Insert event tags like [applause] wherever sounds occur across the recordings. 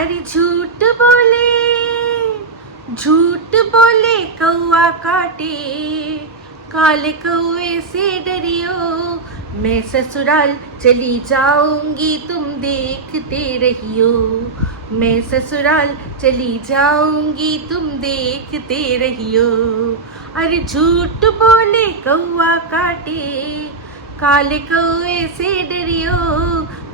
अरे झूठ बोले झूठ बोले कौआ काटे, काले कौए से डरियो। मैं ससुराल चली जाऊँगी, तुम देखते रहियो। मैं ससुराल चली जाऊँगी, तुम देखते रहियो। अरे झूठ बोले कौआ काटे काले कौए से डरियो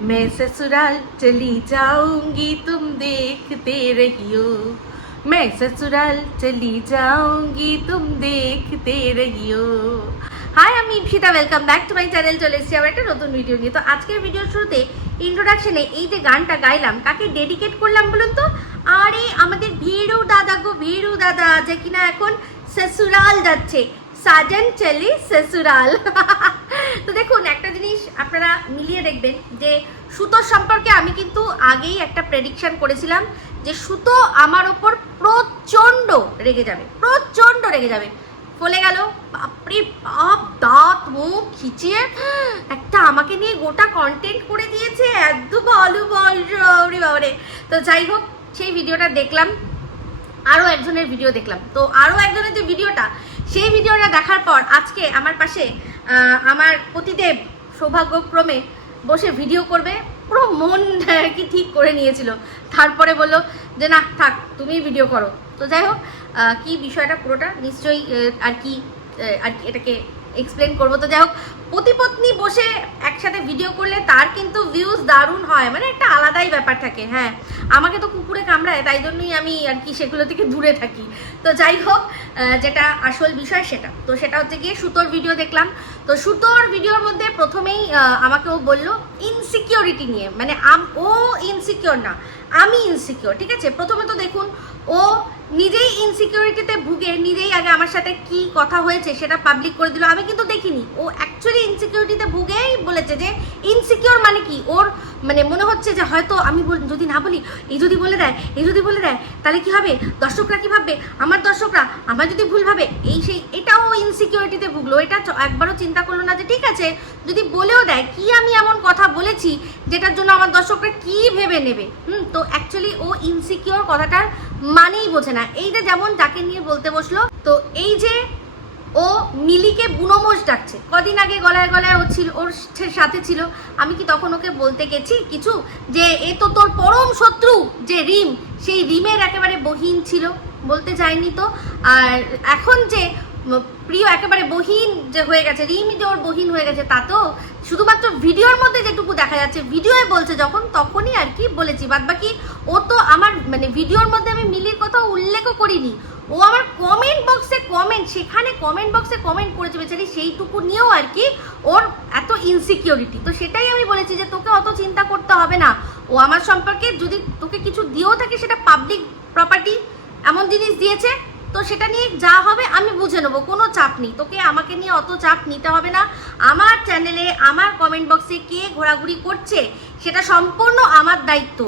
मैं ससुराल चली जाऊंगी तुम देखते रहियो मैं ससुराल चली जाऊंगी तुम देखते रहियो হাই আমি Ipsita welcome back to my channel চলে এসেছি আবার একটা নতুন ভিডিও নিয়ে তো আজকের ভিডিওর শুরুতে ইন্ট্রোডাকশনে এই যে গানটা গাইলাম কাকে ডেডিকেট করলাম বলুন তো আরে আমাদের ভিড়ু দাদা গো ভিড়ু দাদা যে কিনা এখন সসুরাল যাচ্ছে সাজন চলে সসুরাল [laughs] তো দেখুন, একটা জিনিস আপনারা মিলিয়ে দেখবেন যে সুতোর সম্পর্কে আমি কিন্তু আগেই একটা প্রেডিকশন করেছিলাম যে সুতো আমার ওপর প্রচণ্ড রেগে যাবে, প্রচণ্ড রেগে যাবে। ফলে গেল, বাপরে বাপ, দাঁত, মুখ, খিচিয়ে একটা আমাকে নিয়ে গোটা কন্টেন্ট করে দিয়েছে। এত ভালো বল রে বাবারে। তো যাই হোক, সেই ভিডিওটা দেখলাম আরও একজনের ভিডিও দেখলাম। তো আরও একজনের যে ভিডিওটা, সেই ভিডিওটা দেখার পর আজকে আমার পাশে আমার পতিদেব সৌভাগ্যক্রমে বসে ভিডিও করবে। পুরো মন কি ঠিক করে নিয়েছিল। তারপরে বলল যে, না, থাক তুমি ভিডিও করো। তো যাই হোক কী বিষয়টা পুরোটা? নিশ্চয়ই আর কি আর এটাকে এক্সপ্লেন করব। তো যাই হোক পতিপত্নী বসে একসাথে ভিডিও করলে তার কিন্তু ভিউজ দারুণ হয়। মানে একটা আলাদাই ব্যাপার থাকে হ্যাঁ। আমাকে তো কুকুরে কামড়ায়, তাই জন্যই আমি আর কি সেগুলো থেকে দূরে থাকি। তো যাই হোক যেটা আসল বিষয় সেটা। তো সেটা হচ্ছে গিয়ে সুতোর ভিডিও দেখলাম। তো সুতোর ভিডিওর মধ্যে প্রথমেই আমাকে ও বলল ইনসিকিউরিটি নিয়ে। মানে আম- ও ইনসিকিওর না, আমি ইনসিকিওর ঠিক আছে? প্রথমে তো দেখুন, ও নিজেই ইনসিকিউরিটিতে ভুগে, নিজেই আগে আমার সাথে কি কথা হয়েছে সেটা পাবলিক করে দিল। আমি কিন্তু দেখিনি। ও অ্যাকচুয়ালি ইনসিকিউরিটিতে ভুগেই বলেছে যে ইনসিকিউর মানে কি? ওর মানে মনে হচ্ছে যে হয়তো আমি যদি না বলি এই যদি বলে দেয় এই যদি বলে দেয়, তাহলে কি হবে? দর্শকরা কি ভাববে? আমার দর্শকরা, আমার যদি ভুল ভাবে, এই সেই, এটাও ইনসিকিউরিটিতে ভুগলো। এটা একবারও চিন্তা করল না যে ঠিক আছে যদি বলেও দেয় কি আমি এমন কথা বলেছি যেটার জন্য আমার দর্শকরা কি ভেবে নেবে? হুম, তো অ্যাকচুয়ালি ও ইনসিকিওর কথাটার মানেই বোঝে না। এই যে যেমন যাকে নিয়ে বলতে বসল, তো এই যে ও মিলিকে বুনোমোষ ডাকছে। কদিন আগে গলায় গলায় ও ছিল, ওর সাথে ছিল। আমি কি তখন ওকে বলতে গেছি? কিছু? যে এ তো তোর পরম শত্রু, যে রিম, সেই রিমের একেবারে বহিন ছিল। বলতে যায়নি তো। আর এখন যে প্রিয় একেবারে বহিন যে হয়ে গেছে রিম যে ওর বহিন হয়ে গেছে তা তো। শুধুমাত্র ভিডিওর মধ্যে যেটুকু দেখা যাচ্ছে, ভিডিওয়ে বলছে যখন, তখনই আর কি বলেছি। বাদ বাকি, ও তো আমার মানে ভিডিওর মধ্যে আমি মিলির কথা উল্লেখও করিনি। ও আমার কমেন্ট বক্সে কমেন্ট সেখানে কমেন্ট বক্সে কমেন্ট করেছে বেচারি, সেইটুকু নিয়েও আর কি ওর এত ইনসিকিউরিটি তো সেটাই আমি বলেছি যে, তোকে অত চিন্তা করতে হবে না। ও আমার সম্পর্কে যদি তোকে কিছু দিয়েও থাকে, সেটা পাবলিক প্রপার্টি এমন জিনিস দিয়েছে তো সেটা নিয়ে যা হবে আমি বুঝে নেব, কোনো চাপ নেই। তোকে আমাকে নিয়ে অত চাপ নিতে হবে না। আমার চ্যানেলে আমার কমেন্ট বক্সে কে ঘোরাঘুরি করছে, সেটা সম্পূর্ণ আমার দায়িত্ব।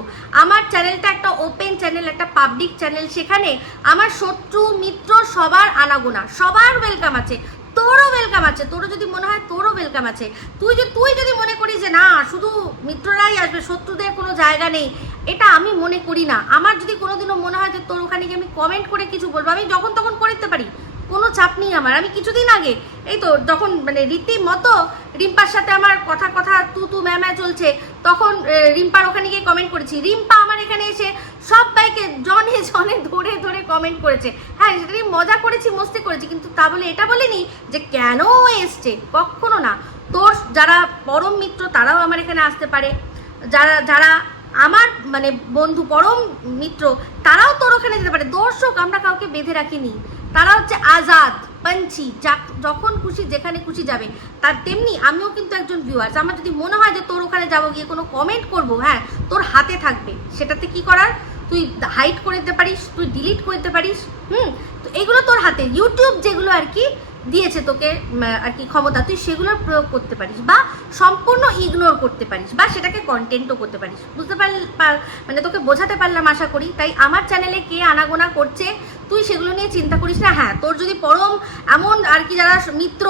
আমার চ্যানেলটা একটা ওপেন চ্যানেল একটা পাবলিক চ্যানেল সেখানে আমার শত্রু, মিত্র সবার আনাগোনা, সবার ওয়েলকাম আছে। তোরও ওয়েলকাম আছে, তোরও যদি মনে হয় তোরও ওয়েলকাম আছে। তুই যে তুই যদি মনে করিস যে না, শুধু মিত্ররাই আসবে, শত্রুদের কোনো জায়গা নেই, এটা আমি মনে করি না। আমার যদি কোনোদিনও মনে হয় যে তোর ওখানে গিয়ে আমি কমেন্ট করে কিছু বলব, আমি যখন তখন করে দিতে পারি, কোনো চাপ নেই আমার। আমি কিছুদিন আগে, এই তো যখন মানে রীতিমতো রিম্পার সাথে আমার কথা কথা তু তু ম্যা ম্যা চলছে, তখন রিম্পার ওখানে গিয়ে কমেন্ট করেছি। রিম্পা আমার এখানে এসে সব বাইকে জনে জনে ধরে ধরে কমেন্ট করেছে। হ্যাঁ সেটা নিয়ে মজা করেছি, মস্তি করেছি, কিন্তু তা বলে এটা বলিনি যে কেন এসছে? কখনো না। তোর যারা পরম মিত্র, তারাও আমার এখানে আসতে পারে। যারা যারা আমার মানে বন্ধু, পরম মিত্র, তারাও তোর ওখানে যেতে পারে। দর্শক, আমরা কাউকে বেঁধে রাখিনি। তারা হচ্ছে আজাদ, পাঞ্চি যখন খুশি, যেখানে খুশি যাবে। তার তেমনি আমিও কিন্তু একজন ভিউয়ার্স আমার যদি মনে হয় যে তোর ওখানে যাব গিয়ে কোনো কমেন্ট করব হ্যাঁ তোর হাতে থাকবে। সেটাতে কি করার? তুই হাইট করে দিতে পারিস, তুই ডিলিট করে দিতে পারিস, হুম? তো এগুলো তোর হাতে। ইউটিউব যেগুলো আর কি দিয়েছে তোকে আর কি ক্ষমতা, তুই সেগুলোর প্রয়োগ করতে পারিস বা সম্পূর্ণ ইগনোর করতে পারিস বা সেটাকে কন্টেন্টও করতে পারিস। বুঝতে পারল, পার- মানে তোকে বোঝাতে পারলাম আশা করি। তাই আমার চ্যানেলে কে আনাগোনা করছে তুই সেগুলো নিয়ে চিন্তা করিস না। হ্যাঁ তোর যদি পরম এমন আর কি যারা মিত্র,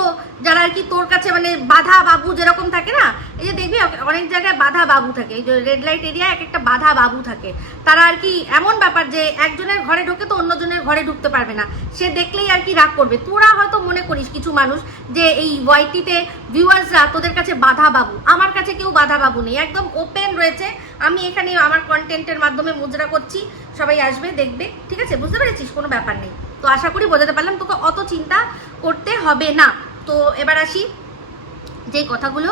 যারা আর কি তোর কাছে মানে বাধা বাবু যেরকম থাকে না, এই যে দেখবি অনেক জায়গায় বাধা বাবু থাকে। এই যে রেড লাইট এরিয়া এক একটা বাধা বাবু থাকে। তারা আর কি এমন ব্যাপার যে একজনের ঘরে ঢোকে তো অন্যজনের ঘরে ঢুকতে পারবে না। সে দেখলেই আর কি রাগ করবে। তোরা হয়তো মনে করিস কিছু মানুষ যে এই ওয়াইটিতে ভিউয়ার্সরা তোদের কাছে বাধা বাবু। আমার কাছে কেউ বাধা বাবু নেই। একদম ওপেন রয়েছে। আমি এখানে আমার কন্টেন্টের মাধ্যমে মুদ্রা করছি, সবাই আসবে, দেখবে, ঠিক আছে? বুঝতে পেরেছিস? কোনো ব্যাপার নেই। তো আশা করি বোঝাতে পারলাম, তোকে অত চিন্তা করতে হবে না। তো এবার আসি, যেই কথাগুলো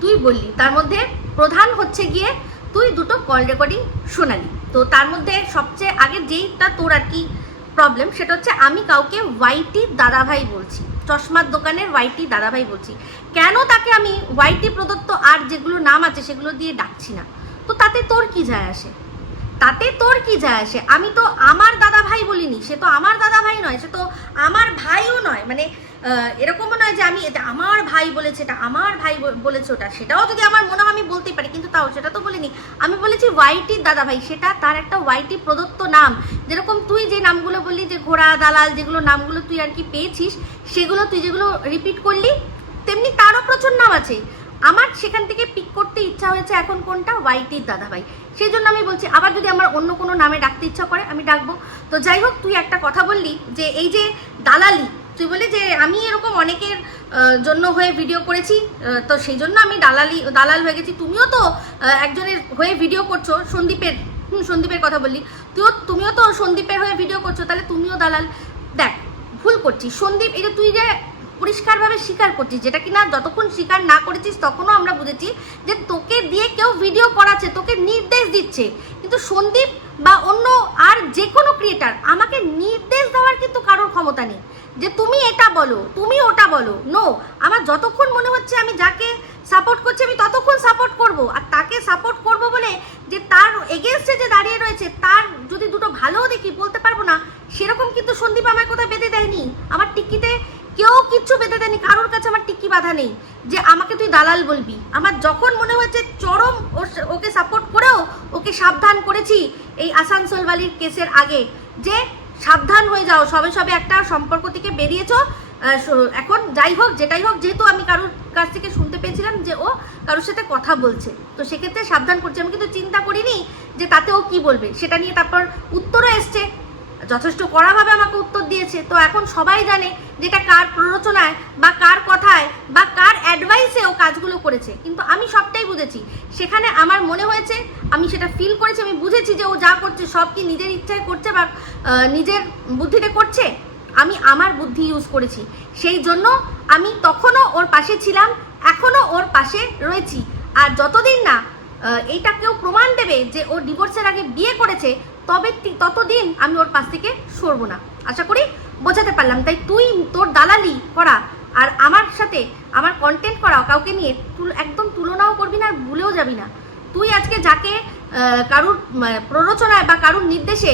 তুই বললি। তার মধ্যে প্রধান হচ্ছে গিয়ে তুই দুটো কল রেকর্ডিং শোনালি। তো তার মধ্যে সবচেয়ে আগে যেইটা তোর আর কি প্রবলেম সেটা হচ্ছে আমি কাউকে ওয়াইটি দাদাভাই বলছি। চশমার দোকানের ওয়াইটি দাদাভাই বলছি। কেন তাকে আমি ওয়াইটি প্রদত্ত আর যেগুলো নাম আছে, সেগুলো দিয়ে ডাকছি না? তো তাতে তোর কি যায় আসে? তাতে তোর কি যায় আসে? আমি তো আমার দাদা ভাই বলিনি, সে তো আমার দাদা ভাই নয়, সে তো আমার ভাইও নয়। মানে এরকমও নয় যে আমি এটা আমার ভাই বলেছে, এটা আমার ভাই বলেছে ওটা। সেটাও যদি আমার মনে হয় আমি বলতেই পারি, কিন্তু তাও সেটা তো বলিনি। আমি বলেছি ওয়াইটির দাদা ভাই সেটা তার একটা ওয়াইটি প্রদত্ত নাম। যেরকম তুই যে নামগুলো বললি, যে ঘোড়া, দালাল, যেগুলো নামগুলো তুই আর কি পেয়েছিস, সেগুলো তুই যেগুলো রিপিট করলি, তেমনি তারও প্রচুর নাম আছে। আমার সেখান থেকে পিক করতে ইচ্ছা হয়েছে এখন কোনটা? ওয়াইটির দাদা ভাই সেই জন্য আমি বলছি, আবার যদি আমার অন্য কোনো নামে ডাকতে ইচ্ছা করে, আমি ডাকবো। তো যাই হোক, তুই একটা কথা বললি যে এই যে দালালি, তুই বলি যে আমি এরকম অনেকের জন্য হয়ে ভিডিও করেছি তো সেই জন্য আমি দালালি, দালাল হয়ে গেছি। তুমিও তো একজনের হয়ে ভিডিও করছ, সন্দীপের, হুম, সন্দীপের কথা বললি। তুইও, তুমিও তো সন্দীপের হয়ে ভিডিও করছ, তাহলে তুমিও দালাল। দেখ, ভুল করছিস। সন্দীপ, এই যে তুই যে পরিষ্কারভাবে স্বীকার করছিস, যেটা কিনা যতক্ষণ স্বীকার না করেছিস তখনও আমরা বুঝেছি যে তোকে দিয়ে কেউ ভিডিও করাচ্ছে, তোকে নির্দেশ দিচ্ছে। কিন্তু সন্দীপ বা অন্য আর যে কোনো ক্রিয়েটার আমাকে নির্দেশ দেওয়ার কিন্তু কারোর ক্ষমতা নেই। যে তুমি এটা বলো, তুমি ওটা বলো নো আমার যতক্ষণ মনে হচ্ছে আমি যাকে সাপোর্ট করছি, আমি ততক্ষণ সাপোর্ট করব। আর তাকে সাপোর্ট করব বলে যে তার এগেনস্টে যে দাঁড়িয়ে রয়েছে, তার যদি দুটো ভালোও দেখি, বলতে পারব না, সেরকম কিন্তু সন্দীপ আমার কোথায় বেঁধে দেয়নি। আমার টিকিতে কেউ কিচ্ছু বেঁধে দেয়নি, কারোর কাছে আমার টিকি বাধা নেই। যে আমাকে তুই দালাল বলবি। আমার যখন মনে হয়েছে চরম ওকে সাপোর্ট করেও ওকে সাবধান করেছি এই আসানসোলবালির কেসের আগে, যে সাবধান হয়ে যাও, সবে সবে একটা সম্পর্ক থেকে বেরিয়েছো। এখন যাই হোক, যেটাই হোক, যেহেতু আমি কারোর কাছ থেকে শুনতে পেয়েছিলাম যে ও কারোর সাথে কথা বলছে, তো সেক্ষেত্রে সাবধান করছি। আমি কিন্তু চিন্তা করিনি যে তাতে ও কি বলবে। সেটা নিয়ে তারপর উত্তরও এসছে। যথেষ্ট কড়াভাবে আমাকে উত্তর দিয়েছে। তো এখন সবাই জানে যে এটা কার প্ররোচনায় বা কার কথায় বা কার অ্যাডভাইসে ও কাজগুলো করেছে। কিন্তু আমি সবটাই বুঝেছি। সেখানে আমার মনে হয়েছে, আমি সেটা ফিল করেছি, আমি বুঝেছি যে ও যা করছে, সব কি নিজের ইচ্ছায় করছে বা নিজের বুদ্ধিতে করছে? আমি আমার বুদ্ধি ইউজ করেছি। সেই জন্য আমি তখনও ওর পাশে ছিলাম, এখনও ওর পাশে রয়েছি। আর যতদিন না এইটা কেউ প্রমাণ দেবে যে ও ডিভোর্সের আগে বিয়ে করেছে তবে ততদিন আমি ওর পাশ থেকে সরবো না। আশা করি বোঝাতে পারলাম। তাই তুই, তোর দালালি করা আর আমার সাথে আমার কন্টেন্ট করা কাউকে নিয়ে একদম তুলনাও করবি না আর ভুলেও যাবি না। তুই আজকে যাকে কারুর প্ররোচনায় বা কারুর নির্দেশে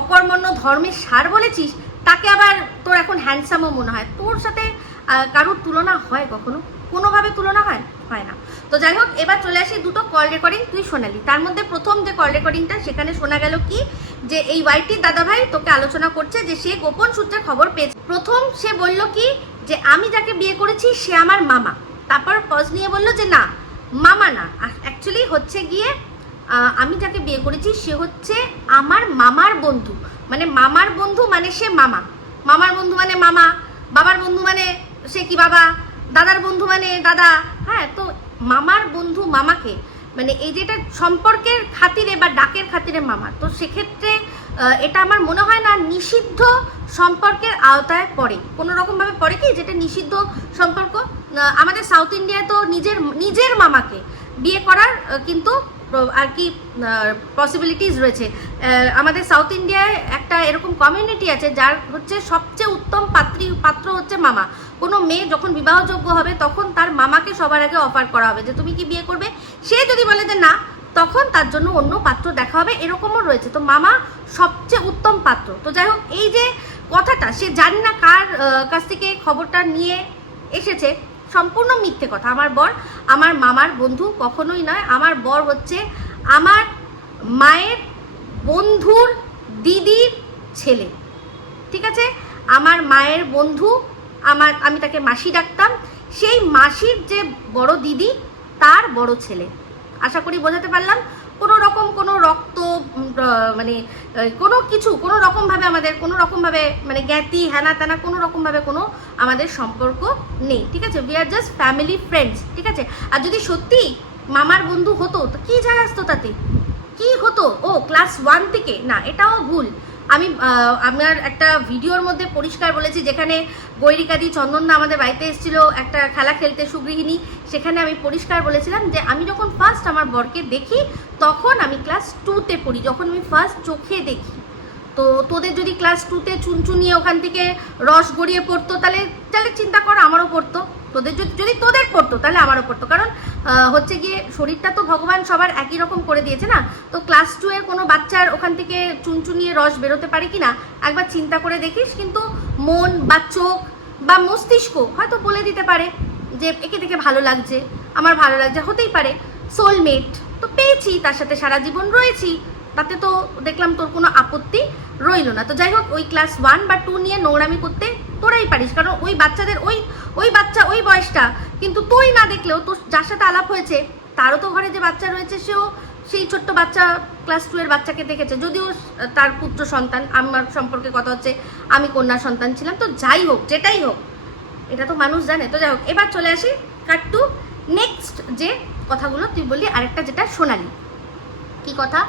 অকর্মণ্য ধর্মের সার বলেছিস, তাকে আবার তোর এখন হ্যান্ডসামও মনে হয়। তোর সাথে কারুর তুলনা হয় কখনো? কোনোভাবে তুলনা হয়? হয় না। তো যাই হোক, এবার চলে আসি দুটো কল রেকর্ডিং তুই শোনালি। তার মধ্যে প্রথম যে কল রেকর্ডিংটা সেখানে শোনা গেল কি? যে এই ওয়াইটির দাদাভাই তোকে আলোচনা করছে যে সে গোপন সূত্রে খবর পেয়েছে। প্রথম সে বলল কি? যে আমি যাকে বিয়ে করেছি, সে আমার মামা। তারপর পজ নিয়ে বলল যে না, মামা না। অ্যাকচুয়ালি হচ্ছে গিয়ে আমি যাকে বিয়ে করেছি, সে হচ্ছে আমার মামার বন্ধু। মানে মামার বন্ধু মানে সে মামা। মামার বন্ধু মানে মামা, বাবার বন্ধু মানে সে কি বাবা, দাদার বন্ধু মানে দাদা। হ্যাঁ তো মামার বন্ধু মামাকে মানে এই যেটা সম্পর্কের খাতিরে বা ডাকের খাতিরে মামা, তো সেক্ষেত্রে এটা আমার মনে হয় না নিষিদ্ধ সম্পর্কের আওতায় পড়ে। কোনো রকমভাবে পড়ে কি যেটা নিষিদ্ধ সম্পর্ক? আমাদের সাউথ ইন্ডিয়ায় তো নিজের নিজের মামাকে বিয়ে করার কিন্তু আর কি পসিবিলিটিস রয়েছে। আমাদের সাউথ ইন্ডিয়ায় একটা এরকম কমিউনিটি আছে যার হচ্ছে সবচেয়ে উত্তম পাত্রী, পাত্র হচ্ছে মামা। কোনো মেয়ে যখন বিবাহযোগ্য হবে, তখন তার মামাকে সবার আগে অফার করা হবে যে, তুমি কি বিয়ে করবে? সে যদি বলে যে না, তখন তার জন্য অন্য পাত্র দেখা হবে, এরকমও রয়েছে। তো মামা সবচেয়ে উত্তম পাত্র। তো যাই হোক, এই যে কথাটা, সে জানি না কার কাছ থেকে খবরটা নিয়ে এসেছে, সম্পূর্ণ মিথ্যে কথা। আমার বর, আমার মামার বন্ধু কখনোই নয়। আমার বর হচ্ছে আমার মায়ের বন্ধুর দিদির ছেলে। ঠিক আছে? আমার মায়ের বন্ধু আমার, আমি তাকে মাসি ডাকতাম। সেই মাসির যে বড় দিদি, তার বড় ছেলে। আশা করি বোঝাতে পারলাম, কোনো রকম কোনো রক্ত মানে কোনো কিছু, কোনো রকমভাবে আমাদের, কোনো রকমভাবে মানে জ্ঞাতি হ্যানা ত্যানা কোনো রকমভাবে কোনো আমাদের সম্পর্ক নেই, ঠিক আছে? We are just family friends ঠিক আছে? আর যদি সত্যি মামার বন্ধু হতো, তো কী যায় আসতো তাতে? কি হতো? ও ক্লাস ওয়ান থেকে, না, এটাও ভুল। আমি আমার একটা ভিডিওর মধ্যে পরিষ্কার বলেছি, যেখানে গৈরিকাদি চন্দনদা আমাদের বাড়িতে এসেছিল, একটা খেলা খেলতে সুগৃহিণী। সেখানে আমি পরিষ্কার বলেছিলাম যে, আমি যখন ফার্স্ট আমার বরকে দেখি, তখন আমি ক্লাস টুতে পড়ি, যখন আমি ফার্স্ট চোখে দেখি। তো তোদের যদি ক্লাস টুতে চুনচুনিয়ে ওখান থেকে রস গড়িয়ে পড়তো, তাহলে তাহলে চিন্তা কর, আমারও পড়তো। তোদের যদি যদি তোদের পড়তো, তাহলে আমারও পড়তো। কারণ হচ্ছে গিয়ে শরীরটা তো ভগবান সবার একই রকম করে দিয়েছে না? তো ক্লাস টু এর কোনো বাচ্চার ওখান থেকে চুনচুনিয়ে রস বেরোতে পারে কি না একবার চিন্তা করে দেখিস, কিন্তু মন বা চোখ বা মস্তিষ্ক হয়তো বলে দিতে পারে যে, একে দেখে ভালো লাগছে, আমার ভালো লাগছে। হতেই পারে। সোলমেট তো পেয়েছি, তার সাথে সারা জীবন রয়েছি। তাতে তো দেখলাম তোর কোনো আপত্তি রইল না। তো যাই হোক, ওই ক্লাস ওয়ান বা টু নিয়ে নোংরামি করতে তোরাই পারিস, কারণ ওই বাচ্চাদের, ওই ওই বাচ্চা, ওই বয়সটা কিন্তু তুই না দেখলেও তোর যার সাথে আলাপ হয়েছে, তারও তো ঘরে যে বাচ্চা রয়েছে, সেও সেই ছোট্ট বাচ্চা ক্লাস টু এর বাচ্চাকে দেখেছে। যদিও তার পুত্র সন্তান, আমার সম্পর্কে কথা হচ্ছে, আমি কন্যা সন্তান ছিলাম। তো যাই হোক, যেটাই হোক, এটা তো মানুষ জানে। তো যাই হোক, এবার চলে আসি কাট টু নেক্সট যে কথাগুলো তুই বললি, আরেকটা যেটা শোনালি কি কথা?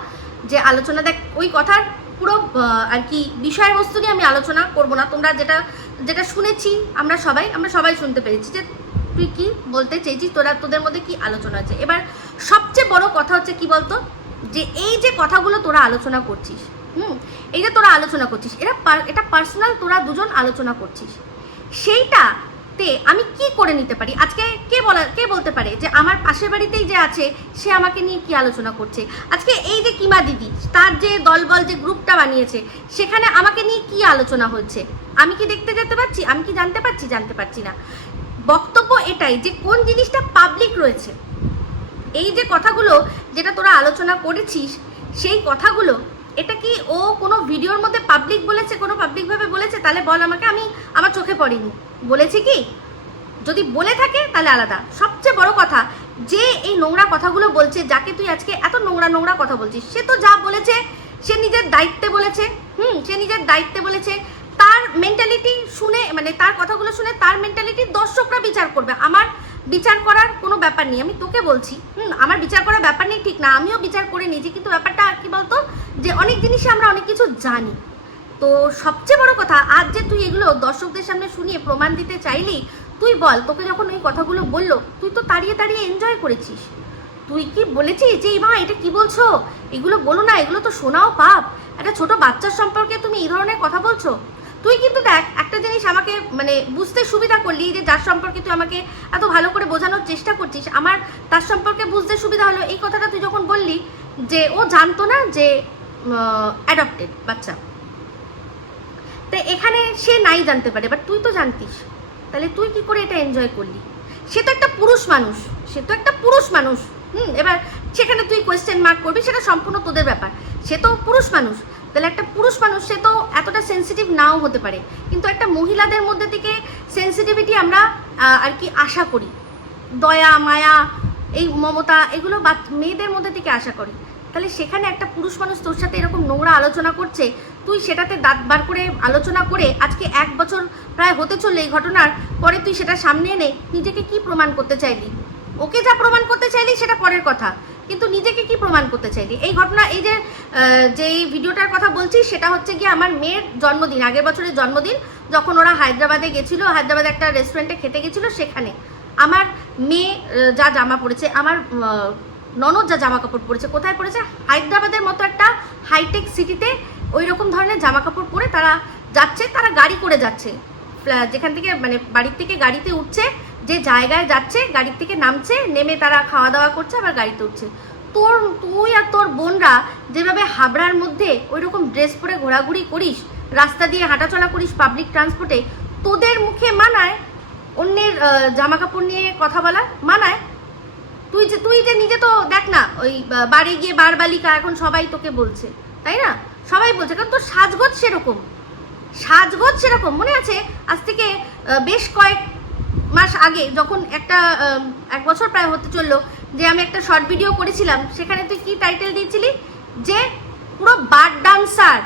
যে আলোচনা, দেখ, ওই কথার পুরো আর কি বিষয়বস্তু নিয়ে আমি আলোচনা করব না। তোমরা যেটা যেটা শুনেছি আমরা সবাই আমরা সবাই শুনতে পেরেছি যে তুই কি বলতে চেয়েছিস, তোরা, তোদের মধ্যে কি আলোচনা আছে? এবার সবচেয়ে বড় কথা হচ্ছে কি বলতো? যে এই যে কথাগুলো তোরা আলোচনা করছিস, হুম, এই যে তোরা আলোচনা করছিস এটা এটা পার্সোনাল তোরা দুজন আলোচনা করছিস। সেইটাতে আমি কি করে নিতে পারি? আজকে কে বলা, কে বলতে পারে যে আমার পাশের বাড়িতেই যে আছে, সে আমাকে নিয়ে কি আলোচনা করছে? আজকে এই যে কিমা দিদি, তার যে দলবল যে গ্রুপটা বানিয়েছে, সেখানে আমাকে নিয়ে কি আলোচনা হচ্ছে? আমি কি দেখতে যেতে পারছি? আমি কি জানতে পারছি? জানতে পারছি না। বক্তব্য এটাই যে কোন জিনিসটা পাবলিক রয়েছে। এই যে কথাগুলো যেটা তোরা আলোচনা করেছিস, সেই কথাগুলো, এটা কি ও কোনো ভিডিওর মধ্যে পাবলিক বলেছে, কোনো পাবলিকভাবে বলেছে? তাহলে বল আমাকে, আমি আমার চোখে পড়েনি। বলেছে কি? যদি বলে থাকে, তাহলে আলাদা। সবচেয়ে বড় কথা, যে এই নোংরা কথাগুলো বলছে, যাকে তুই আজকে এত নোংরা নোংরা কথা বলছিস, সে তো যা বলেছে, সে নিজের দায়িত্বে বলেছে, হুম, সে নিজের দায়িত্বে বলেছে, তার মেন্টালিটি শুনে মানে তার কথাগুলো শুনে তার মেন্টালিটি দর্শকরা বিচার করবে। আমার বিচার করার কোনো ব্যাপার নেই, আমি তোকে বলছি, হুম, আমার বিচার করার ব্যাপার নেই, ঠিক না, আমিও বিচার করে নিয়েছি, কিন্তু ব্যাপারটা কি বলতো, যে অনেক জিনিসে আমরা অনেক কিছু জানি। তো সবচেয়ে বড় কথা, আজ যে তুই এগুলো দর্শকদের সামনে শুনিয়ে প্রমাণ দিতে চাইলি, তুই বল, তোকে যখন ওই কথাগুলো বলল, তুই তো তাড়িয়ে তাড়িয়ে এনজয় করেছিস। তুই কি বলেছিস যে মা, এটা কি বলছো? এগুলো বলো না, এগুলো তো শোনাও পাপ। একটা ছোট বাচ্চার সম্পর্কে তুমি এই ধরনের কথা বলছো? তুই কিন্তু দেখ, একটা জিনিস আমাকে মানে বুঝতে সুবিধা করলি যে, যার সম্পর্কে তুই আমাকে এত ভালো করে বোঝানোর চেষ্টা করছিস, আমার তার সম্পর্কে বুঝতে সুবিধা হলো। এই কথাটা তুই যখন বললি যে, ও জানতো না যে অ্যাডপ্টেড বাচ্চা। তো এখানে সে নাই জানতে পারে বাট তুই তো জানতিস। তাহলে তুই কি করে এটা এনজয় করলি? সে তো একটা পুরুষ মানুষ, সে তো একটা পুরুষ মানুষ। হুম, এবার সেখানে তুই কোয়েশ্চেন মার্ক করবি, সেটা সম্পূর্ণ তোদের ব্যাপার। সে তো পুরুষ মানুষ, তাহলে একটা পুরুষ মানুষ সে তো এতটা সেন্সিটিভ নাও হতে পারে। কিন্তু একটা মহিলাদের মধ্যে থেকে সেন্সিটিভিটি আমরা আর কি আশা করি। দয়া, মায়া, এই মমতা, এগুলো বাচ- মেয়েদের মধ্যে থেকে আশা করি। তাহলে সেখানে একটা পুরুষ মানুষ তোর সাথে এরকম নোংরা আলোচনা করছে, তুই সেটাতে দাঁত বার করে আলোচনা করে আজকে এক বছর প্রায় হতে চললে এই ঘটনার, পরে তুই সেটা সামনে এনে নিজেকে কি প্রমাণ করতে চাইলি? ওকে যা প্রমাণ করতে চাইলি সেটা পরের কথা, কিন্তু নিজেকে কি প্রমাণ করতে চাইলি? এই ঘটনা, এই যে যে ভিডিওটার কথা বলছি সেটা হচ্ছে গিয়ে আমার মেয়ের জন্মদিন, আগের বছরের জন্মদিন, যখন ওরা হায়দ্রাবাদে গেছিল, হায়দ্রাবাদে একটা রেস্টুরেন্টে খেতে গেছিল সেখানে। আমার মেয়ে যা জামা পড়েছে, আমার ননদ যা জামা কাপড় পরেছে, কোথায় পরেছে? হায়দ্রাবাদের মতো একটা হাইটেক সিটিতে ওই রকম ধরনের জামা কাপড় পরে তারা যাচ্ছে, তারা গাড়ি করে যাচ্ছে। যেখান থেকে মানে বাড়ির থেকে গাড়িতে উঠছে, যে জায়গায় যাচ্ছে, গাড়ির থেকে নামছে, নেমে তারা খাওয়া দাওয়া করছে, আবার গাড়িতে উঠছে। তোর, তুই আর তোর বোনরা যেভাবে হাবড়ার মধ্যে ওই রকম ড্রেস পরে ঘোরাঘুরি করিস, রাস্তা দিয়ে হাঁটাচলা করিস পাবলিক ট্রান্সপোর্টে তোদের মুখে মানায় অন্যের জামা কাপড় নিয়ে কথা বলা মানায় তুই যে তুই যে নিজে তো দেখ না, ওই বাড়ি গিয়ে বারবালিকা, এখন সবাই তোকে বলছে, তাই না? সবাই বলছে, কারণ তোর সাজগোজ সেরকম। সাজগোজ সেরকম, মনে আছে? আজ থেকে বেশ কয়েক মাস আগে যখন একটা এক বছর প্রায় হতে চলল, যে আমি একটা শর্ট ভিডিও করেছিলাম, সেখানে তুই কি টাইটেল দিয়েছিলি? যে পুরো বার ডান্সার,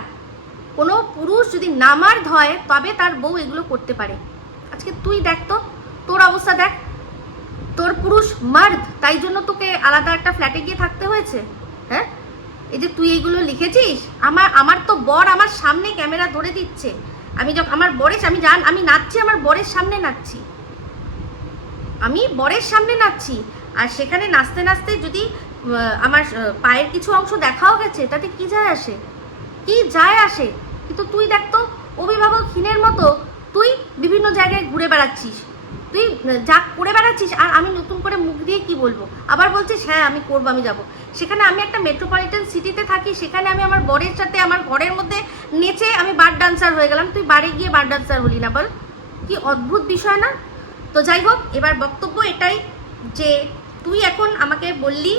কোনো পুরুষ যদি নামার ধয় তবে তার বউ এগুলো করতে পারে। আজকে তুই দেখ তো, তোর অবস্থা দেখ। তোর পুরুষ মার্দ, তাই জন্য তোকে আলাদা একটা ফ্ল্যাটে গিয়ে থাকতে হয়েছে? হ্যাঁ? এই যে তুই এইগুলো লিখেছিস, আমার আমার তো বর আমার সামনে ক্যামেরা ধরে দিচ্ছে। আমি যখন আমার বরের আমি জান, আমি নাচছি, আমার বরের সামনে নাচছি। আমি বরের সামনে নাচছি, আর সেখানে নাচতে নাচতে যদি আমার পায়ের কিছু অংশ দেখাও গেছে, তাতে কি যায় আসে? কি যায় আসে? কিন্তু তুই দেখ তো অভিভাবকহীনের মতো, তুই বিভিন্ন জায়গায় ঘুরে বেড়াচ্ছিস। তুই যা করে বেড়াচ্ছিস, আর আমি নতুন করে মুখ দিয়ে কি বলব? আবার বলছিস হ্যাঁ আমি করব, আমি যাব। সেখানে আমি একটা মেট্রোপলিটন সিটিতে থাকি, সেখানে আমি আমার বরের সাথে, আমার ঘরের মধ্যে নেচে আমি বার ডান্সার হয়ে গেলাম। তুই বাড়ি গিয়ে বার ডান্সার হলি না, বল। কি অদ্ভুত বিষয় না? তো যাই হোক, এবার বক্তব্য এটাই যে, তুই এখন আমাকে বললি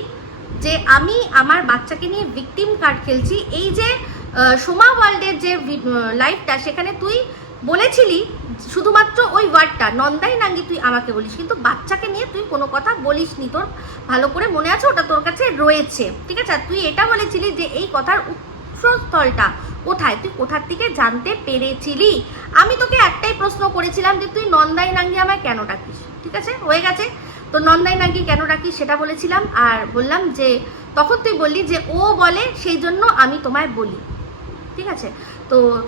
যে, আমি আমার বাচ্চাকে নিয়ে ভিকটিম কার্ড খেলছি। এই যে সোমা ওয়ার্ল্ডের যে লাইফটা সেখানে তুই বলেছিলি শুধুমাত্র ওই ওয়ার্ডটা নন্দাই নাঙ্গি তুই আমাকে বলিস, কিন্তু বাচ্চাকে নিয়ে তুই কোনো কথা বলিস নি তোর ভালো করে মনে আছে? ওটা তোর কাছে রয়েছে। ঠিক আছে? তুই এটা বলেছিলি যে এই কথার উৎসস্থলটা কোথায়? তুই কোথার থেকে জানতে পেরেছিলি? আমি তোকে একটাই প্রশ্ন করেছিলাম যে তুই নন্দাই নাঙ্গি আমায় কেন ডাকিস? ঠিক আছে? হয়ে গেছে। তো নন্দাই নাঙ্গি কেন ডাকিস সেটা বলেছিলাম, আর বললাম যে তখন তুই বললি যে ও বলে, সেই জন্য আমি তোমায় বলি। ঠিক আছে? তো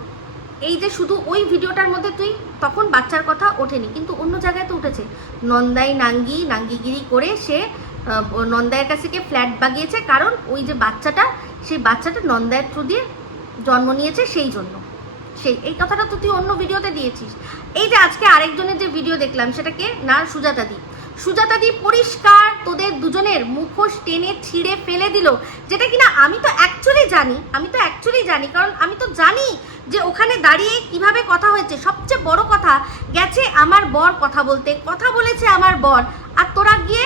এই যে শুধু ওই ভিডিওটার মধ্যে তুই তখন বাচ্চার কথা ওঠেনি, কিন্তু অন্য জায়গায় তো উঠেছে। নন্দাই নাঙ্গি, নাঙ্গিগিরি করে সে নন্দায়ের কাছে গিয়ে ফ্ল্যাট বাগিয়েছে, কারণ ওই যে বাচ্চাটা, সেই বাচ্চাটা নন্দায়ের থ্রু দিয়ে জন্ম নিয়েছে সেই জন্য। সেই, এই কথাটা তো তুই অন্য ভিডিওতে দিয়েছিস। এই যে আজকে আরেকজনের যে ভিডিও দেখলাম, সেটাকে না সুজাতা দি সুজাতা দি পরিষ্কার তোদের দুজনের মুখোশ টেনে ছিঁড়ে ফেলে দিল, যেটা কিনা আমি তো অ্যাকচুয়ালি জানি, আমি তো অ্যাকচুয়ালি জানি, কারণ আমি তো জানি যে ওখানে দাঁড়িয়ে কীভাবে কথা হয়েছে। সবচেয়ে বড় কথা, গেছে আমার বর কথা বলতে, কথা বলেছে আমার বর, আর তোরা গিয়ে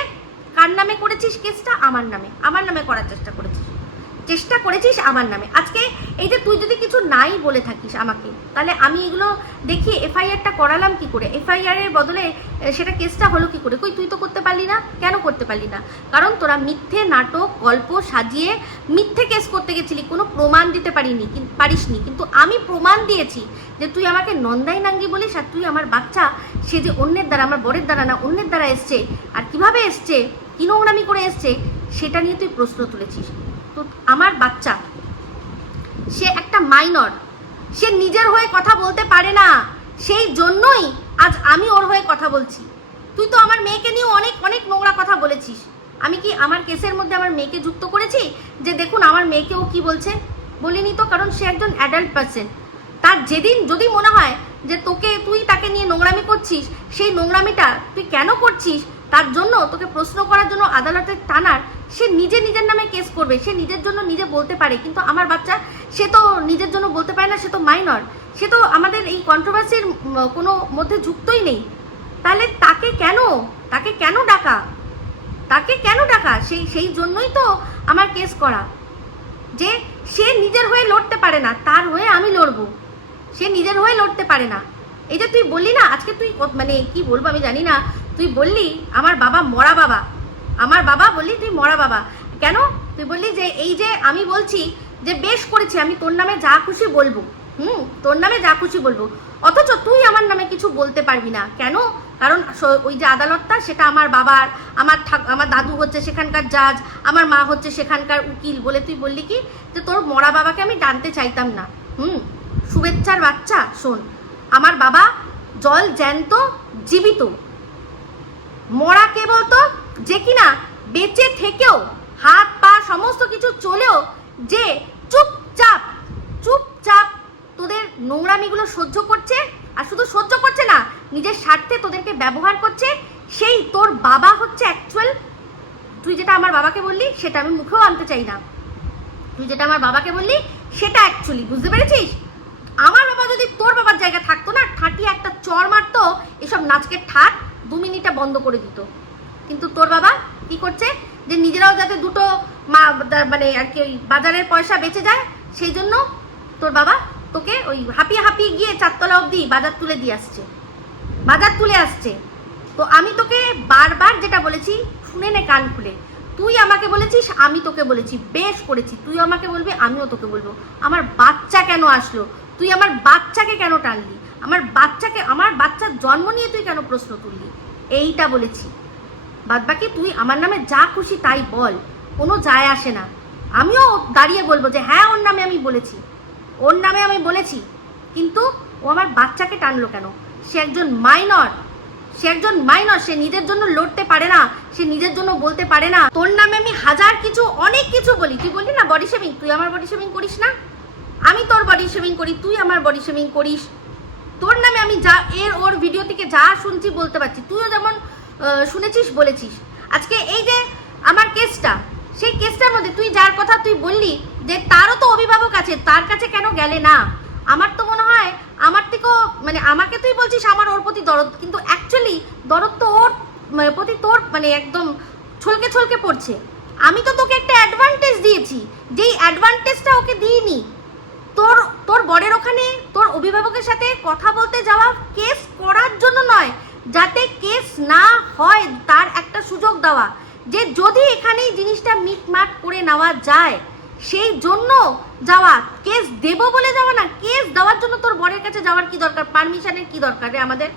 কার নামে করেছিস কেসটা? আমার নামে আমার নামে করার চেষ্টা করেছিস। চেষ্টা করেছিস আমার নামে। আজকে এই যে তুই যদি কিছু নাই বলে থাকিস আমাকে, তাহলে আমি এগুলো দেখি এফআইআরটা করালাম কি করে? এফআইআর এর বদলে সেটা কেসটা হলো কি করে? কই, তুই তো করতে পারলি না? কেন করতে পারলি না? কারণ তোরা মিথ্যে নাটক, গল্প সাজিয়ে মিথ্যে কেস করতে গেছিলি, কোনো প্রমাণ দিতে পারিনি পারিসনি। কিন্তু আমি প্রমাণ দিয়েছি যে তুই আমাকে নন্দাই নাঙ্গি বলিস আর তুই আমার বাচ্চা, সে যে অন্যের দ্বারা, আমার বরের দ্বারা না, অন্যের দ্বারা এসছে, আর কীভাবে এসছে, কি নোংরামি করে এসছে, সেটা নিয়ে তুই প্রশ্ন তুলেছিস। তো আমার বাচ্চা, সে একটা মাইনর সে নিজের হয়ে কথা বলতে পারে না, সেই জন্যই আজ আমি ওর হয়ে কথা বলছি। তুই তো আমার মেয়েকে নিয়ে অনেক অনেক নোংরা কথা বলেছিস। আমি কি আমার কেসের মধ্যে আমার মেয়েকে যুক্ত করেছি? যে দেখুন, আমার মেয়েকে ও কি বলছে? বলিনি তো, কারণ সে একজন অ্যাডাল্ট পার্সন তার যেদিন যদি মনে হয় যে তোকে, তুই তাকে নিয়ে নোংরামি করছিস, সেই নোংরামিটা তুই কেন করছিস? তার জন্য তোকে প্রশ্ন করার জন্য আদালতের টানার সে নিজে নিজের নামে কেস করবে, সে নিজের জন্য নিজে বলতে পারে, কিন্তু আমার বাচ্চা সে তো নিজের জন্য বলতে পারে না, সে তো মাইনর সে তো আমাদের এই কন্ট্রোভার্সির কোনো মধ্যে যুক্তই নেই। তাহলে তাকে কেন তাকে কেন ডাকা? তাকে কেন ডাকা? সেই সেই জন্যই তো আমার কেস করা। যে সে নিজের হয়ে লড়তে পারে না, তার হয়ে আমি লড়বো। সে নিজের হয়ে লড়তে পারে না। এই যে তুই বললি না, আজকে তুই মানে কি বলব আমি জানি না, তুই বললি আমার বাবা মরা বাবা। আমার বাবা বললি, তুই মরা বাবা। কেন? তুই বললি যে, এই যে আমি বলছি যে, বেশ করেছি, আমি তোর নামে যা খুশি বলব। হুম, তোর নামে যা খুশি বলব। অথচ তুই আমার নামে কিছু বলতে পারবি না। কেন? কারণ ওই যে আদালতটা, সেটা আমার বাবার, আমার আমার দাদু হচ্ছে সেখানকার জাজ আমার মা হচ্ছে সেখানকার উকিল বলে তুই বললি কি? যে, তোর মরা বাবাকে আমি টানতে চাইতাম না। হুম, শুভেচ্ছার বাচ্চা, শোন, আমার বাবা জল জ্যান্ত, জীবিত। মরা কে বলতো? যে কিনা বেঁচে থেকেও, হাত পা সমস্ত কিছু চলেও যে চুপচাপ চুপচাপ তোদের নোংরামিগুলো সহ্য করছে আর শুধু সহ্য করছে না, নিজের স্বার্থে তোদেরকে ব্যবহার করছে, সেই তোর বাবা হচ্ছে অ্যাকচুয়াল তুই যেটা আমার বাবাকে বললি, সেটা আমি মুখেও আনতে চাই না। তুই যেটা আমার বাবাকে বললি, সেটা অ্যাকচুয়ালি বুঝতে পেরেছিস? আমার বাবা যদি তোর বাবার জায়গা থাকতো না, ঠাঁটি একটা চর মারতো, এসব নাচকে ঠাট দু মিনিটটা বন্ধ করে দিত। কিন্তু তোর বাবা কি করছে? যে নিজেরাও যাতে দুটো মা মানে আর কি ওই বাজারের পয়সা বেঁচে যায়, সেই জন্য তোর বাবা তোকে ওই হাঁপিয়ে হাঁপিয়ে গিয়ে চারতলা অবধি বাজার তুলে দিয়ে আসছে। বাজার তুলে আসছে। তো আমি তোকে বারবার যেটা বলেছি, শুনে নে কান খুলে। তুই আমাকে বলেছিস, আমি তোকে বলেছি। বেশ করেছি। তুই আমাকে বলবি, আমিও তোকে বলব। আমার বাচ্চা কেন আসলো? তুই আমার বাচ্চাকে কেন টানলি? আমার বাচ্চাকে, আমার বাচ্চার জন্ম নিয়ে তুই কেন প্রশ্ন তুললি? এইটা বলেছি। বাদ বাকি তুই আমার নামে যা খুশি তাই বল, কোনো যায় আসে না। আমিও দাঁড়িয়ে বলব যে হ্যাঁ ওর নামে আমি বলেছি। ওর নামে আমি বলেছি, কিন্তু ও আমার বাচ্চাকে টানলো কেন? সে একজন মাইনর, সে একজন মাইনর, সে নিজের জন্য লড়তে পারে না, সে নিজের জন্য বলতে পারে না। তোর নামে আমি হাজার কিছু, অনেক কিছু বলি। তুই বললি না বডি শেভিং তুই আমার বডি শেভিং করিস না? আমি তোর বডি শেভিং করি, তুই আমার বডি শেভিং করিস। তোর নামে আমি যা, এর, ওর ভিডিও থেকে যা শুনছি বলতে পারছি। তুইও যেমন শুনেছিস বলেছিস। আজকে এই যে আমার কেসটা সেই কেসটার মধ্যে তুই যার কথা তুই বললি যে তারও তো অভিভাবক আছে তার কাছে কেন গেলে না? আমার তো মনে হয় আমার থেকেও মানে আমাকে তুই বলছিস আমার ওর প্রতি দরদ কিন্তু অ্যাকচুয়ালি দরদ তো ওর মানে, প্রতি তোর মানে একদম ছলকে ছলকে পড়ছে। আমি তো তোকে একটা অ্যাডভান্টেজ দিয়েছি যেই অ্যাডভান্টেজটা ওকে দিইনি। তোর তোর বরের ওখানে তোর অভিভাবকের সাথে কথা বলতে যাওয়া কেস করার জন্য নয় যাতে কেস না হয় তার একটা সুযোগ দেওয়া। যে যদি এখানেই জিনিসটা মিটমাট করে নেওয়া যায়, সেই জন্য যাওয়া। কেস দেব বলে যাওয়া না, কেস দেওয়ার জন্য তোর বরের কাছে যাওয়ার কি দরকার? পারমিশনের কি দরকার রে আমাদের?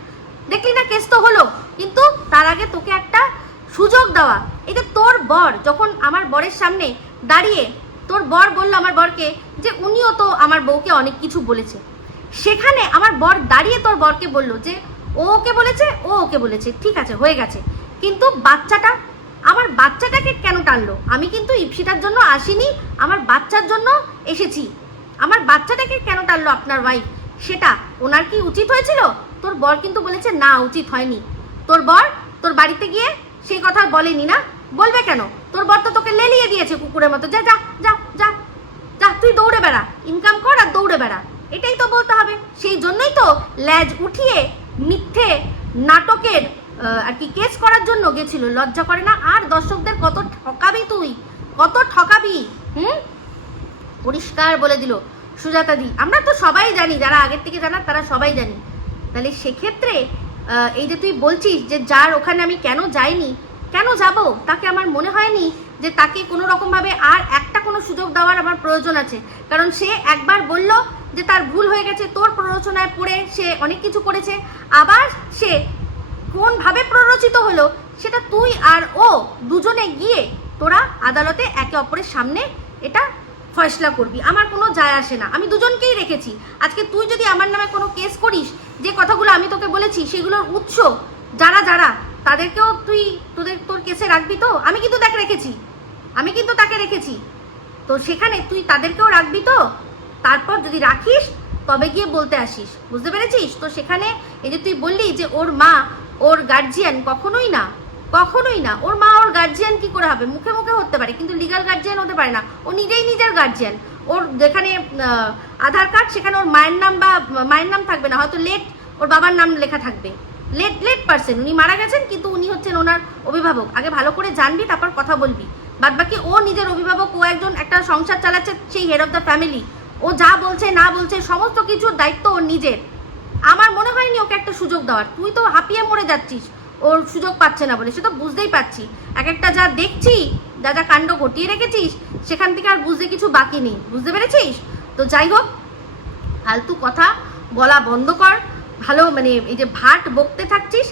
দেখলি না কেস তো হলো, কিন্তু তার আগে তোকে একটা সুযোগ দেওয়া। এটা তোর বর, যখন আমার বরের সামনে দাঁড়িয়ে তোর বর বলল আমার বরকে যে, উনিও তো আমার বউকে অনেক কিছু বলেছে। সেখানে আমার বর দাঁড়িয়ে তোর বরকে বলল যে ও ওকে বলেছে ও ওকে বলেছে, ঠিক আছে, হয়ে গেছে। কিন্তু বাচ্চাটা, আমার বাচ্চাটাকে কেন টানলো? আমি কিন্তু ইপসিটার জন্য আসিনি, আমার বাচ্চার জন্য এসেছি। আমার বাচ্চাটাকে কেন টানলো আপনার ওয়াইফ সেটা ওনার কি উচিত হয়েছিল? তোর বর কিন্তু বলেছে, না, উচিত হয়নি। তোর বর, তোর বাড়িতে গিয়ে সেই কথা বলেনি না? বলবে কেন? তোর বর তো তোকে লেলিয়ে দিয়েছে কুকুরের মতো। যা যা যা যা যা, তুই দৌড়ে বেড়া। ইনকাম কর আর দৌড়ে বেড়া। এটাই তো বলতে হবে। সেই জন্যই তো ল্যাজ উঠিয়ে মিথ্যে নাটকের আর কি কেস করার জন্য গেছিল, লজ্জা করে না? আর দর্শকদের কত ঠকাবি তুই? কত ঠকাবি? হুম? পরিষ্কার বলে দিল সুজাতা দি আমরা তো সবাই জানি, যারা আগের থেকে জানার তারা সবাই জানি। তাহলে সেক্ষেত্রে এই যে তুই বলছিস যে যার ওখানে আমি কেন যাইনি, কেন যাব? তাকে আমার মনে হয়নি যে তাকে কোনো রকমভাবে আর একটা কোনো সুযোগ দেওয়ার আমার প্রয়োজন আছে। কারণ সে একবার বলল যে তার ভুল হয়ে গেছে, তোর প্ররোচনায় পড়ে সে অনেক কিছু করেছে, আবার সে কোনভাবে প্ররোচিত হলো সেটা তুই আর ও দুজনে গিয়ে তোরা আদালতে একে অপরের সামনে এটা ফয়সলা করবি। আমার কোনো যায় আসে না। আমি দুজনকেই রেখেছি। আজকে তুই যদি আমার নামে কোনো কেস করিস, যে কথাগুলো আমি তোকে বলেছি সেগুলোর উৎস যারা যারা, তাদেরকেও তুই তোদের, তোর কেসে রাখবি তো? আমি কিন্তু তাকে রেখেছি। আমি কিন্তু তাকে রেখেছি। তো সেখানে তুই তাদেরকেও রাখবি তো? তারপর যদি রাখিস, তবে গিয়ে বলতে আসিস। বুঝতে পেরেছিস? তো সেখানে এই যে তুই বললি যে ওর মা ওর গার্জিয়ান কখনোই না কখনোই না। ওর মা ওর গার্জিয়ান কি করে হবে? মুখে মুখে হতে পারে, কিন্তু লিগাল গার্জিয়ান হতে পারে না। ও নিজেই নিজের গার্জিয়ান ওর যেখানে আধার কার্ড সেখানে ওর মায়ের নাম বা মায়ের নাম থাকবে না। হয়তো লেট ওর বাবার নাম লেখা থাকবে। লেট লেট পার্সন উনি মারা গেছেন, কিন্তু উনি হচ্ছেন ওনার অভিভাবক। আগে ভালো করে জানবি, তারপর কথা বলবি। বাদ বাকি ও নিজের অভিভাবক, ও একজন একটা সংসার চালাচ্ছে, সেই হেড অফ দ্য ফ্যামিলি ও যা বলছে, না বলছে, সমস্ত কিছুর দায়িত্ব ওর নিজের। আমার মনে হয়নি ওকে একটা সুযোগ দেওয়ার। তুই তো হাঁপিয়ে মরে যাচ্ছিস। ওর সুযোগ পাচ্ছে না বলে। সে তো বুঝতেই পারছি। এক একটা যা দেখছি, যা যা কাণ্ড ঘটিয়ে রেখেছিস, সেখান থেকে আর বুঝতে কিছু বাকি নেই। বুঝতে পেরেছিস? তো যাই হোক, ফালতু কথা বলা বন্ধ কর। ভালো মানে এই যে ভাট বকতে থাকছিস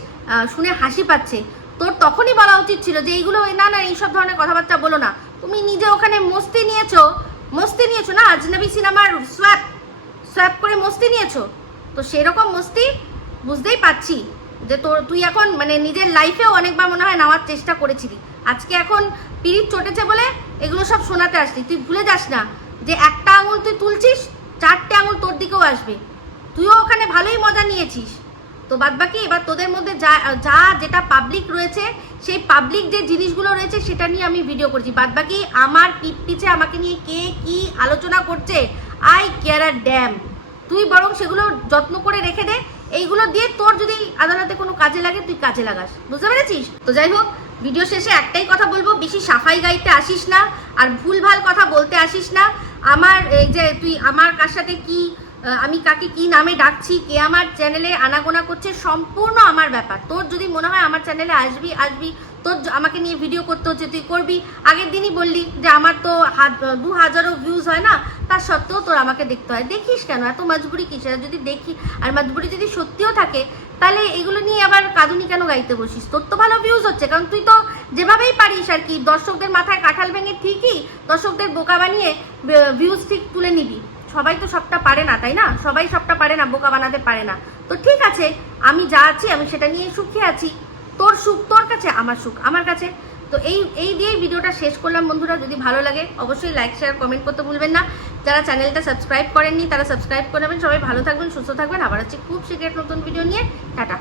শুনে হাসি পাচ্ছে। তোর তখনই বলা উচিত ছিল যে, এইগুলো, না না, এইসব ধরনের কথাবার্তা বলো না। তুমি নিজে ওখানে মস্তি নিয়েছো। মস্তি নিয়েছো না? আজনবী সিনেমার সোয়াপ সোয়াপ করে মস্তি নিয়েছো? তো সেরকম মস্তি বুঝতেই পাচ্ছি যে তোর, তুই এখন মানে নিজের লাইফেও অনেকবার মনে হয় নেওয়ার চেষ্টা করেছিলি। আজকে এখন পিরিত চটেছে বলে এগুলো সব শোনাতে আসলি। তুই ভুলে যাস না যে একটা আঙুল তুই তুলছিস, চারটে আঙুল তোর দিকেও আসবে। তুইও ওখানে ভালোই মজা নিয়েছিস। তো বাদ বাকি এবার তোদের মধ্যে যা যা যেটা পাবলিক রয়েছে, সেই পাবলিক যে জিনিসগুলো রয়েছে, সেটা নিয়ে আমি ভিডিও করছি। বাদ বাকি আমার পিঠ পিছে আমাকে নিয়ে কে কি আলোচনা করছে আই কেয়ার আর ড্যাম তুই বরং সেগুলো যত্ন করে রেখে দে। এইগুলো দিয়ে তোর যদি আদালতে কোনো কাজে লাগে, তুই কাজে লাগাস। বুঝতে পেরেছিস? তো যাই হোক ভিডিও শেষে একটাই কথা বলব, বেশি সাফাই গাইতে আসিস না, আর ভুলভাল কথা বলতে আসিস না। আমার এই যে তুই, আমার কার সাথে কি আমি কাকে কি নামে ডাকছি, কে আমার চ্যানেলে আনাগোনা করছে, সম্পূর্ণ আমার ব্যাপার। তোর যদি মনে হয় আমার চ্যানেলে আসবি আসবি, তোর আমাকে নিয়ে ভিডিও করতে হচ্ছে, তুই করবি। আগের দিনই বললি যে আমার তো দু হাজারও ভিউজ হয় না তার সত্ত্বেও তোর আমাকে দেখতে হয়। দেখিস কেন? এত মজবুরি কিসের? যদি দেখি, আর মজবুরি যদি সত্যিও থাকে, তাহলে এগুলো নিয়ে আবার কাঁদুনি কেন গাইতে বসিস? তোর তো ভালো ভিউজ হচ্ছে, কারণ তুই তো যেভাবেই পারিস আর কি, দর্শকদের মাথায় কাঁঠাল ভেঙে ঠিকই দর্শকদের বোকা বানিয়ে ভিউজ ঠিক তুলে নিবি। সবাই তো সবটা পারে না, তাই না? সবাই সবটা পারে না, বোকা বানাতে পারে না। তো ঠিক আছে, আমি যা আছি, আমি সেটা নিয়ে সুখে আছি। তোর সুখ তোর কাছে, আমার সুখ আমার কাছে। তো এই এই দিয়েই ভিডিওটা শেষ করলাম বন্ধুরা, যদি ভালো লাগে অবশ্যই লাইক শেয়ার কমেন্ট করতে ভুলবেন না। যারা চ্যানেলটা সাবস্ক্রাইব করেননি, তারা সাবস্ক্রাইব করে নেবেন। সবাই ভালো থাকবেন, সুস্থ থাকবেন। আবার হচ্ছে খুব শীঘ্র নতুন ভিডিও নিয়ে। টাটা।